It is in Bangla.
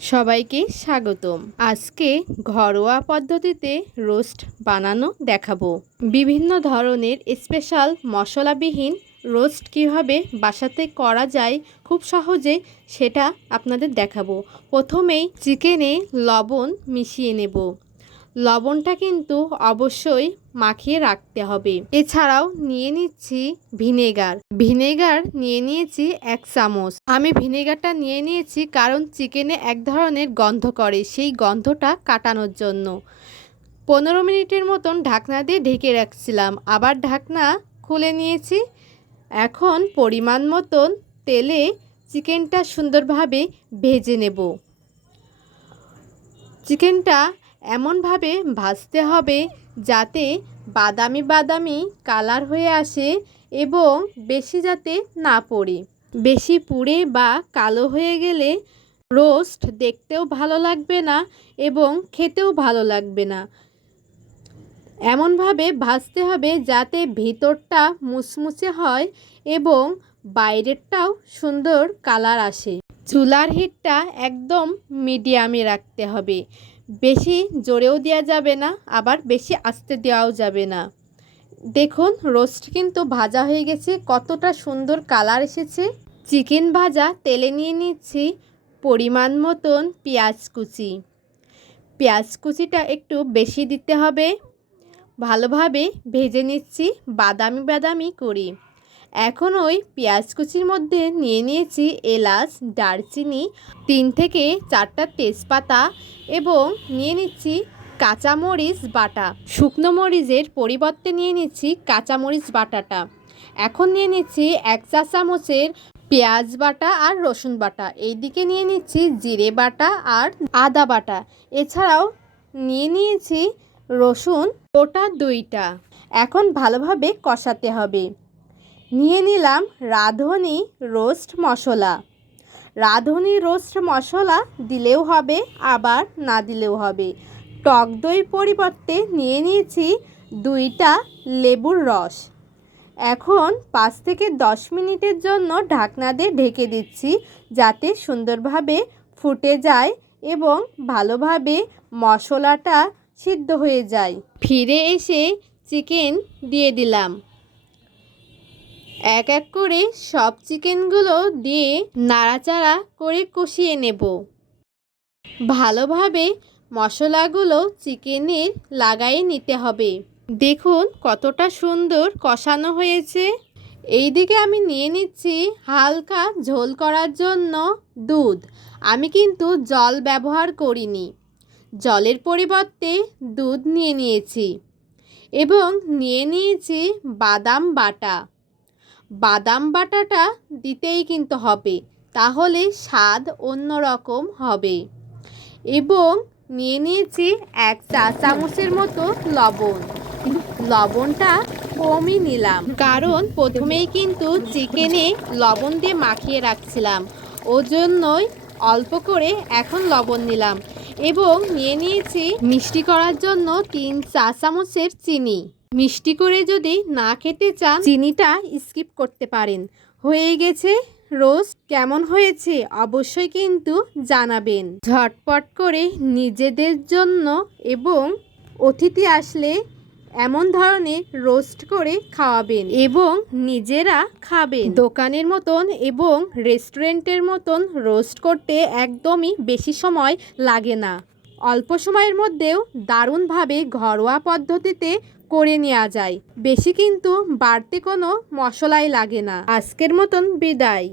সবাইকে স্বাগতম। আজকে ঘরোয়া পদ্ধতিতে রোস্ট বানানো দেখাবো। বিভিন্ন ধরনের স্পেশাল মশলাবিহীন রোস্ট কীভাবে বাসাতে করা যায় খুব সহজে সেটা আপনাদের দেখাবো। প্রথমেই চিকেনে লবণ মিশিয়ে নেব। লবণটা কিন্তু অবশ্যই মাখিয়ে রাখতে হবে। এছাড়াও নিয়ে নিচ্ছি ভিনেগার। ভিনেগার নিয়ে নিয়েছি এক চামচ। আমি ভিনেগারটা নিয়ে নিয়েছি কারণ চিকেনে এক ধরনের গন্ধ করে, সেই গন্ধটা কাটানোর জন্য। পনেরো মিনিটের মতন ঢাকনা দিয়ে ঢেকে রাখছিলাম। আবার ঢাকনা খুলে নিয়েছি। এখন পরিমাণ মতন তেলে চিকেনটা সুন্দরভাবে ভেজে নেব। চিকেনটা এমনভাবে ভাজতে হবে যাতে বাদামি বাদামি কালার হয়ে আসে এবং বেশি যাতে না পড়ে। বেশি পুড়ে বা কালো হয়ে গেলে রোস্ট দেখতেও ভালো লাগবে না এবং খেতেও ভালো লাগবে না। এমনভাবে ভাজতে হবে যাতে ভিতরটা মুচমুচে হয় এবং বাইরেরটাও সুন্দর কালার আসে। চুলার হিটটা একদম মিডিয়ামে রাখতে হবে। বেশি জোরেও দেওয়া যাবে না, আবার বেশি আস্তে দেওয়াও যাবে না। দেখুন, রোস্ট কিন্তু ভাজা হয়ে গেছে, কতটা সুন্দর কালার এসেছে। চিকেন ভাজা তেলে নিয়ে নিচ্ছি পরিমাণ মতন পেঁয়াজ কুচি। পেঁয়াজ কুচিটা একটু বেশি দিতে হবে। ভালোভাবে ভেজে নিচ্ছি বাদামি বাদামি করি। এখন ওই পেঁয়াজ কুচির মধ্যে নিয়ে নিয়েছি এলাচ, দারচিনি, তিন থেকে চারটা তেজপাতা এবং নিয়ে নিচ্ছি কাঁচামরিচ বাটা। শুকনো মরিচের পরিবর্তে নিয়ে নিচ্ছি কাঁচামরিচ বাটাটা। এখন নিয়ে নিচ্ছি এক চা চামচের পেঁয়াজ বাটা আর রসুন বাটা। এইদিকে নিয়ে নিচ্ছি জিরে বাটা আর আদা বাটা। এছাড়াও নিয়ে নিয়েছি রসুন ওটা দুইটা। এখন ভালোভাবে কষাতে হবে। নিয়ে নিলাম রাঁধুনি রোস্ট মশলা। রাঁধুনি রোস্ট মশলা দিলেও হবে, আবার না দিলেও হবে। টক দই পরিবর্তে নিয়ে নিয়েছি দুইটা লেবুর রস। এখন পাঁচ থেকে দশ মিনিটের জন্য ঢাকনা দিয়ে ঢেকে দিচ্ছি যাতে সুন্দরভাবে ফুটে যায় এবং ভালোভাবে মশলাটা সিদ্ধ হয়ে যায়। ফিরে এসে চিকেন দিয়ে দিলাম। এক এক করে সব চিকেনগুলো দিয়ে নাড়াচাড়া করে কষিয়ে নেব। ভালোভাবে মশলাগুলো চিকেনের লাগাই নিতে হবে। দেখুন কতটা সুন্দর কষানো হয়েছে। এইদিকে আমি নিয়ে নিচ্ছি হালকা ঝোল করার জন্য দুধ। আমি কিন্তু জল ব্যবহার করিনি। জলের পরিবর্তে দুধ নিয়ে নিয়েছি। এবং নিয়ে নিয়েছি বাদাম বাটা। বাদাম বাটাটা দিতেই কিন্তু হবে, তাহলে স্বাদ অন্যরকম হবে। এবং নিয়ে নিয়েছি এক চা চামচের মতো লবণ। লবণটা কমই নিলাম। কারণ প্রথমেই কিন্তু চিকেনে লবণ দিয়ে মাখিয়ে রাখছিলাম। ওজন্যই অল্প করে এখন লবণ নিলাম। এবং নিয়ে নিয়েছি মিষ্টি করার জন্য তিন চা চামচের চিনি। মিষ্টি করে যদি না খেতে চান, চিনিটা স্কিপ করতে পারেন। হয়ে গেছে রোস্ট। কেমন হয়েছে অবশ্যই কিন্তু জানাবেন। ঝটপট করে নিজেদের জন্য এবং অতিথি আসলে এমন ধরনের রোস্ট করে খাওয়াবেন এবং নিজেরা খাবেন। দোকানের মতন এবং রেস্টুরেন্টের মতন রোস্ট করতে একদমই বেশি সময় লাগে না। অল্প সময়ের মধ্যেও দারুণভাবে ঘরোয়া পদ্ধতিতে করে নেওয়া যায়। বেশি কিন্তু বাড়তি কোনো মশলাই লাগে না। আজকের মতন বিদায়।